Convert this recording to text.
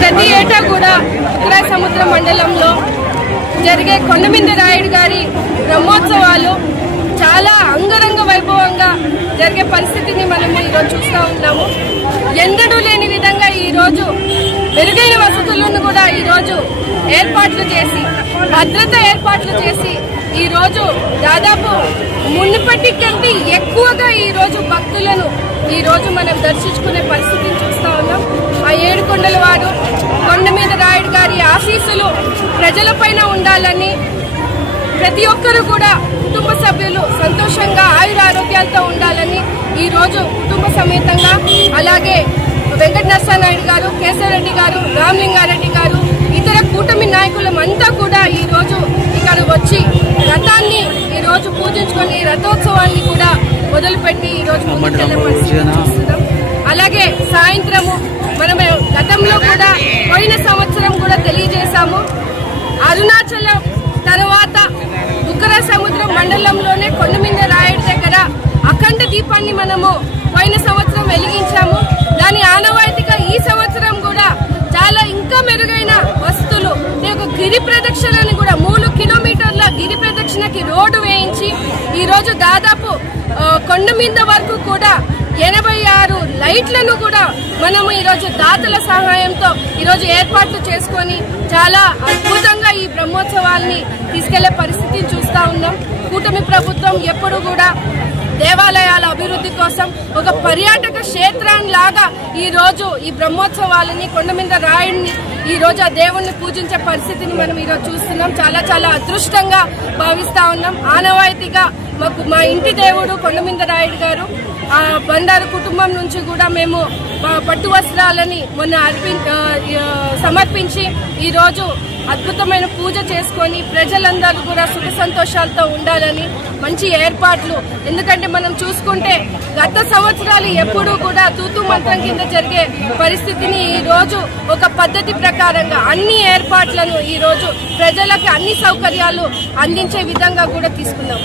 ప్రతి ఏటా కూడా ఉత్తరాసముద్రం మండలంలో జరిగే కొండమింద రాయుడు గారి బ్రహ్మోత్సవాలు చాలా అంగరంగ వైభవంగా జరిగే పరిస్థితిని మనము ఈరోజు చూస్తూ ఉన్నాము. ఎన్నడూ లేని విధంగా ఈరోజు మెరుగైన వసతులను కూడా ఈరోజు ఏర్పాట్లు చేసి, భద్రత ఏర్పాట్లు చేసి ఈరోజు దాదాపు మునుపటి కంటే ఎక్కువగా ఈరోజు భక్తులను ఈరోజు మనం దర్శించుకునే పరిస్థితిని చూస్తూ ఉన్నాం. ఆ ఏడుకొండల వాడు కొండమీద రాయుడు గారి ఆశీస్సులు ప్రజలపైన ఉండాలని, ప్రతి ఒక్కరూ కూడా కుటుంబ సభ్యులు సంతోషంగా ఆయురారోగ్యాలతో ఉండాలని ఈరోజు కుటుంబ సమేతంగా, అలాగే వెంకట నరసానాయుడు గారు, కేశవరెడ్డి గారు, రామలింగారెడ్డి గారు, ఇతర కూటమి నాయకులమంతా కూడా ఈరోజు ఇక్కడ వచ్చి రథాన్ని ఈరోజు పూజించుకొని రథోత్సవాన్ని కూడా మొదలుపెట్టి ఈరోజు ముందుకెళ్లే పరిస్థితి చూస్తున్నాం. అలాగే సాయంత్రము మనము గతంలో కూడా పోయిన సంవత్సరం కూడా తెలియజేశాము, అరుణాచలం తర్వాత ఉత్తరాసముద్రం మండలంలోనే కొండమింద రాయుడు దగ్గర అఖండ దీపాన్ని మనము పోయిన సంవత్సరం వెలిగించాము. దాని ఆనవాయితీగా ఈ సంవత్సరం కూడా చాలా ఇంకా మెరుగైన వసతులు, గిరి ప్రదక్షిణని కూడా 3 కిలోమీటర్ల గిరి ప్రదక్షిణకి రోడ్డు వేయించి ఈరోజు దాదాపు కొండమింద వరకు కూడా 86 లైట్లను కూడా మనము ఈరోజు దాతల సహాయంతో ఈరోజు ఏర్పాట్లు చేసుకొని చాలా అద్భుతంగా ఈ బ్రహ్మోత్సవాల్ని తీసుకెళ్లే పరిస్థితిని చూస్తూ ఉన్నాం. కూటమి ప్రభుత్వం ఎప్పుడు కూడా దేవాలయాల అభివృద్ధి కోసం ఒక పర్యాటక క్షేత్రంలాగా ఈరోజు ఈ బ్రహ్మోత్సవాలని, కొండమింద రాయుడిని ఈరోజు ఆ దేవుణ్ణి పూజించే పరిస్థితిని మనం ఈరోజు చూస్తున్నాం. చాలా చాలా అదృష్టంగా భావిస్తా ఉన్నాం. ఆనవాయితీగా మా ఇంటి దేవుడు కొండమింద రాయుడు గారు, ఆ బండారు కుటుంబం నుంచి కూడా మేము పట్టు వస్త్రాలని మొన్న సమర్పించి ఈరోజు అద్భుతమైన పూజ చేసుకొని ప్రజలందరూ కూడా సుఖ సంతోషాలతో ఉండాలని మంచి ఏర్పాట్లు. ఎందుకంటే మనం చూసుకుంటే గత సంవత్సరాలు ఎప్పుడూ కూడా తూతు మంత్రం కింద జరిగే పరిస్థితిని ఈరోజు ఒక పద్ధతి ప్రకారంగా అన్ని ఏర్పాట్లను ఈరోజు ప్రజలకు అన్ని సౌకర్యాలు అందించే విధంగా కూడా తీసుకున్నాం.